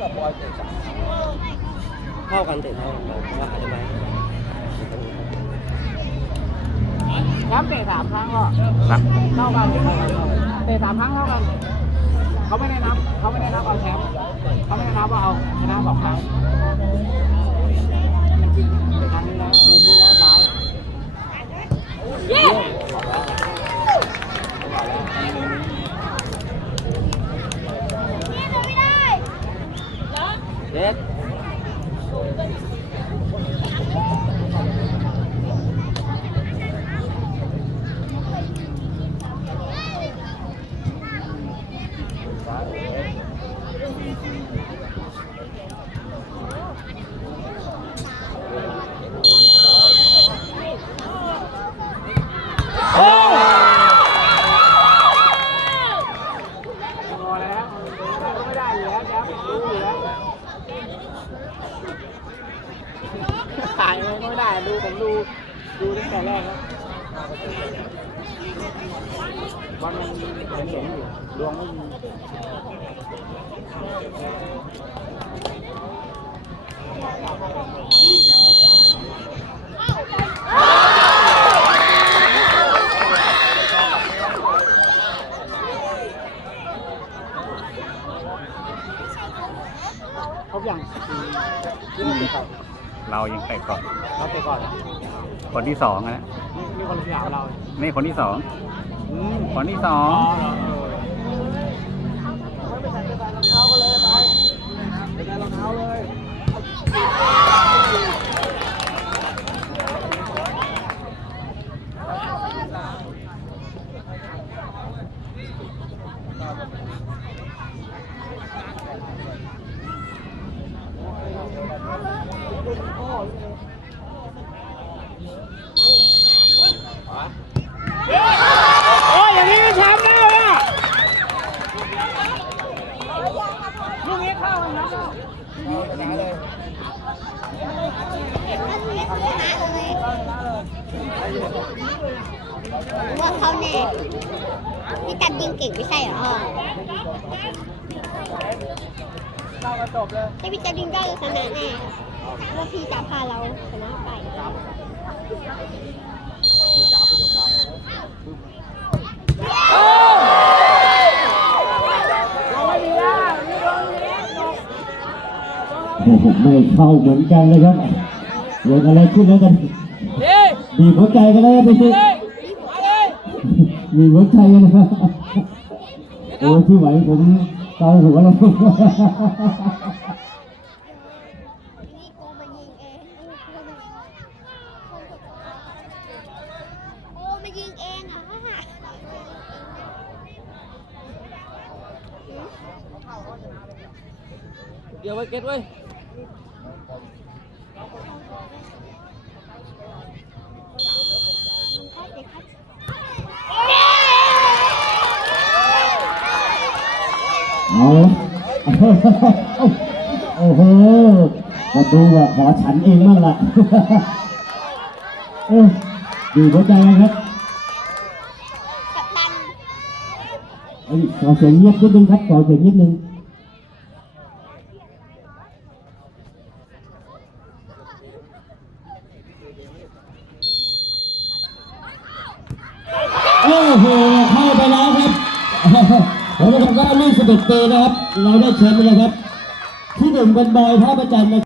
กับบอยเตะสามเท่ากันเตะเท่ากันว่าอาจจะไหมย้ำเตะสามครั้งก็นะเท่ากันเตะสามครั้งเท่ากัน เขาไม่ได้นับเขาไม่ได้นับเอาแชมป์เขาไม่ได้นับว่าเอาชนะสองครั้งเตะครั้งนี้แล้วมุมนี้แล้วซ้าย เด็ก พอแล้วก็ไม่ได้อยู่แล้วแชมป์รู้อยู่แล้วขายมันก็ไม่ไดูผมดูดูตั้งแต่แรกแล้ววันมันเห็นเห็นอยู่ดวงไม่มีครบอย่างที่เราเตะก่อน เรายังเตะก่อนเราเตะก่อนนะคนที่สองนะนี่นี่คนที่สามเรานี่คนที่สองอืมคนที่สออ๋องเหรอเออไม่ไปใส่ไปใส่รองเท้าก็เลยไปไปใส่รองเท้าเลย โอ้ยอย่างนี้ก็แชมป์ได้เลยอะลูกนี้เข้าแล้วนะ ชนะเลย ว่าเขาแน่พี่จัดยิงเก่งไม่ใช่เหรอเข้าจบเลยถ้าพี่จัดยิงได้ก็ชนะแน่ว่าพี่จะพาเราชนะไป เราไม่มีแล้วนี่ตรงนี้จบ โอ้โหไม่เข้าเหมือนกันเลยครับเกิดอะไรขึ้นแล้วกันเฮ้ยบีบหัวใจกันแล้วพี่เฮ้ยมาเลยบีบหัวใจกันนะโอ้ยที่ไหวผมเกาหัวแล้วนี่กูมายิงเองโอ้มายิงเองเหรอเดี๋ยวไปเก็ตเว้ เอาโอ้โหมาดูว่าขอฉันเองบ้างล่ะเออบีบหัวใจครับขอเสียงเงียบนิดนึงครับขอเสียงนิดนึง โอ้โห เข้าไปแล้วครับผมจะทำก็ลูกสะ ดุดเตะนะครับ เราได้แชมป์แล้วครับ ที่หนึ่งเป็นบอยท่าประจันนะครับ